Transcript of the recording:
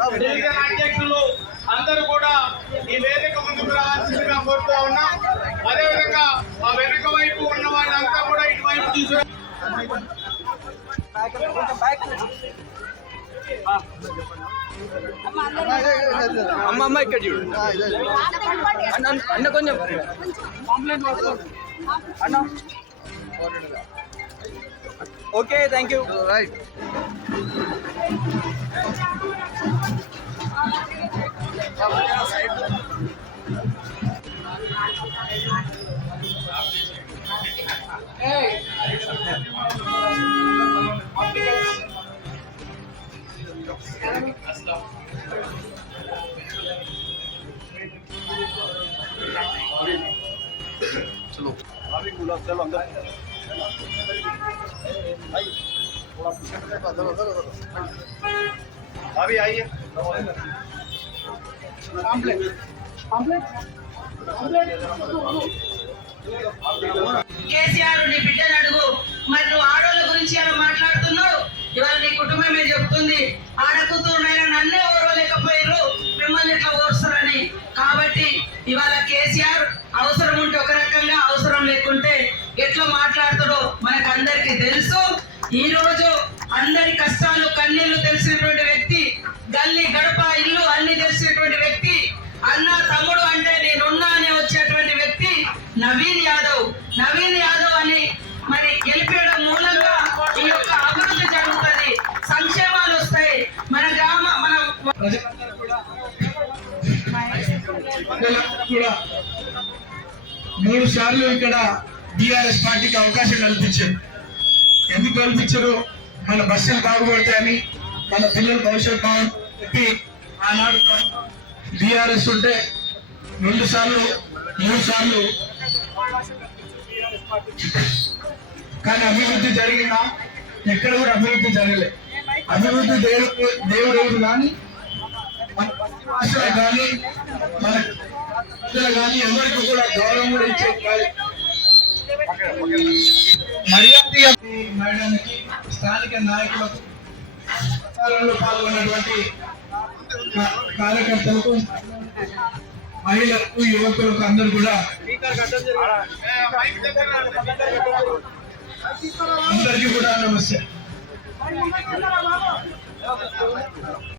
Division అధ్యక్షులు అందరూ కూడా ఈ వేదిక ముందుకు రావాల్సిందిగా కోరుతూ ఉన్నాం. అదేవిధంగా ఆ వెనుక వైపు ఉన్న వాళ్ళంతా కూడా ఇటువైపు తీసుకు అమ్మ ఇక్కడ చూడు అన్న కొంచెం అన్న. Okay, thank you. రైట్. चलो अभी गुलाब चलो अंदर भाई थोड़ा अभी आइए కేసీఆర్ నీ బిడ్డను అడుగు. మరి నువ్వు ఆడోళ్ళ గురించి అలా మాట్లాడుతున్నావు. ఇవాళ నీ కుటుంబమే చెప్తుంది ఆడకూతురునైనా నన్నే ఓర్వలేకపోయారు, మిమ్మల్ని ఇట్లా ఓర్స్తారని. కాబట్టి ఇవాళ కేసీఆర్ అవసరం ఉంటే ఒక రకంగా, అవసరం లేకుంటే ఎట్లా మాట్లాడుతాడో మనకు అందరికీ తెలుసు. ఈ రోజు అందరి కష్టాలు కన్నీళ్లు తెలిసినటువంటి వ్యక్తి, గల్లీ గడప ఇల్లు అన్ని తెలిసినటువంటి వ్యక్తి, అన్న తమ్ముడు అంటే నేనున్నా అని వచ్చేటువంటి వ్యక్తి నవీన్ యాదవ్. నవీన్ యాదవ్ అని మరి గెలిపేయడం మూలంగా ఈ యొక్క అభివృద్ధి జరుగుతుంది, సంక్షేమాలు వస్తాయి మన గ్రామ మన కూడా 3 సార్లు ఇక్కడ టిఆర్ఎస్ పార్టీకి అవకాశం కల్పించారు. ఎందుకు కల్పించారు? మన బస్సులు బాగుపడతాయని, మన పిల్లల భవిష్యత్ బాగుంటుంది చెప్పి ఆనాడు టిఆర్ఎస్ ఉంటే 2 సార్లు 3 సార్లు కానీ అభివృద్ధి జరిగిందా? ఎక్కడ కూడా అభివృద్ధి జరగలే. అభివృద్ధి దేవుడు కానీ కానీ మన కానీ ఎవరికి కూడా గౌరవం కూడా ఇచ్చే మర్యాద మేడానికి స్థానిక నాయకులకు పాల్గొన్నటువంటి కార్యకర్తలకు, మహిళలకు, యువకులకు అందరూ కూడా అందరికీ కూడా నమస్తే.